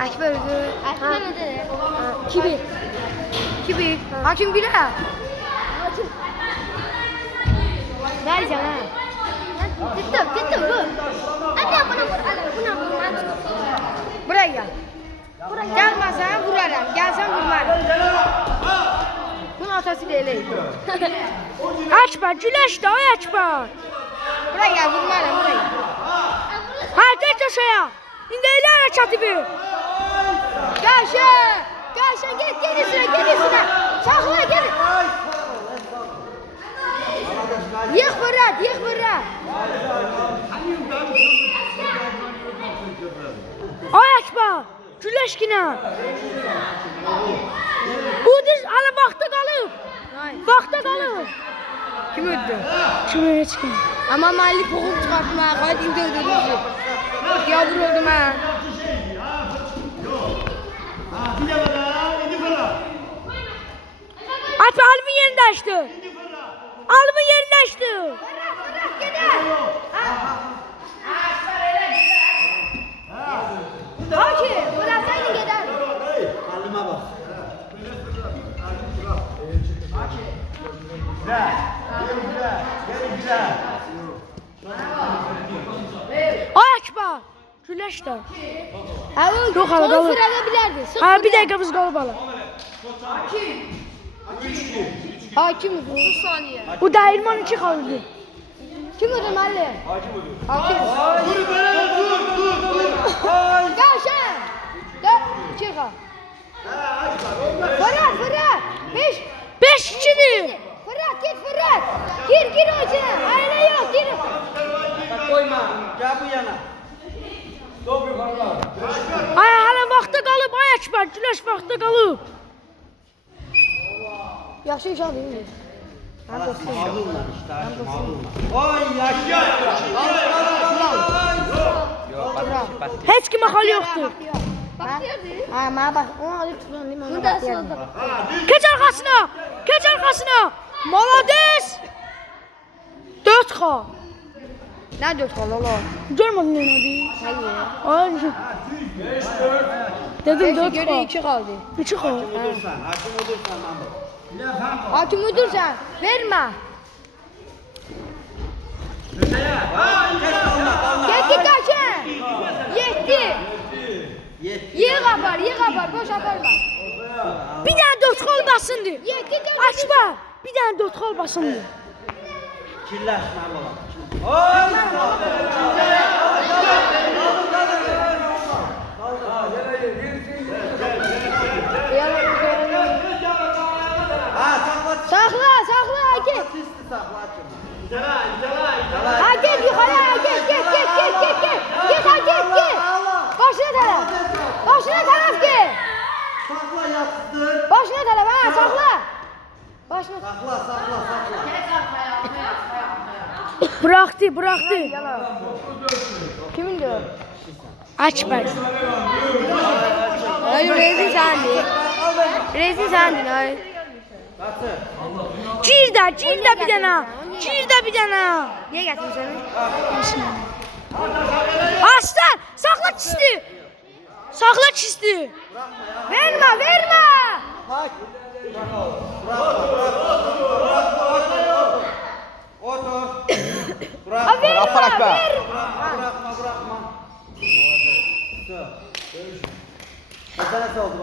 Akber öldü. Akber öldü. Kibir. Kibir. Hakim bile. Hakim. Vereceğim ha. Tuttum bu. Hadi buna vur. Buna vur. Buraya gel. Gelmezsen vurarım. Gelsen vurmarım. Bunun atası değil. Açma, güneş de ay açma. Buraya gel, vurmarım buraya. Ha, geç aşağıya. İndi elə hareketi bir. Gel, git üstüne. Çakla, gel. Yık Fırat. Ay açma. Güneş yine. Uduz hala vakti kalır. Kim öldü? Hiç kim. Ama Malik boğum çıkarttım ha. Kayıt indi öldürdü. Yavru oldum ha. Atma Alvin yerini açtı. Hakim, bıraksaydın gider. Halime bak. Güzel. Ay açma. Güneş de. Yok hala Son kalır. sırada bilerdi. Ha bir dakika biz kalıp alalım. Hakim 30 saniye. Bu da 22 kaldı. Kim öldü Mali? Hakim. Dur. Gel sen. Dön. Çık. Fırat. 5 kişidir. Fırat git. Gir o içine. Aile yok gir. Koyma. Gel bu yana. Ay hala vakti kalıp ay açma. Güneş vakti kalıp. Yaxşı iş aldı değil mi? Mağdurlar işte. Oy yaşa. Hiç kime hal yoktu. Bakıyordu. Ha bana bak. Onu alıp tutuyorum değil mi? Bunu da sıldım. Keç arkasına. Malades. 4K. Ne 4K lolo? Görmedin ne dedi? Hayır. Dedim 4K. 2 kaldı. 2 kaldı. Hakim olursan Mahmut. Hakim ödürsen verme. Git hakem. Yetti. Yığ kapar. Boş aparma. Bir tane 4K basındı. Yetti. Açma. Bir tane 4K basındı. Kirləşmə baba. Oy! Sakla hakem. Hakem yukarı hakem. Git hakem. Başına taraf git. Sakla yaptır. Başına taraf ha sakla. Başına. Sakla. Bıraktı. Kimin diyor? Aç ben. Hayır rezil sendin hayır. Gir de bir tane. Niye getirdin seni? Aslan sakla çisti. Verme. Otur. Verme. Bırakma. Mesele oldu.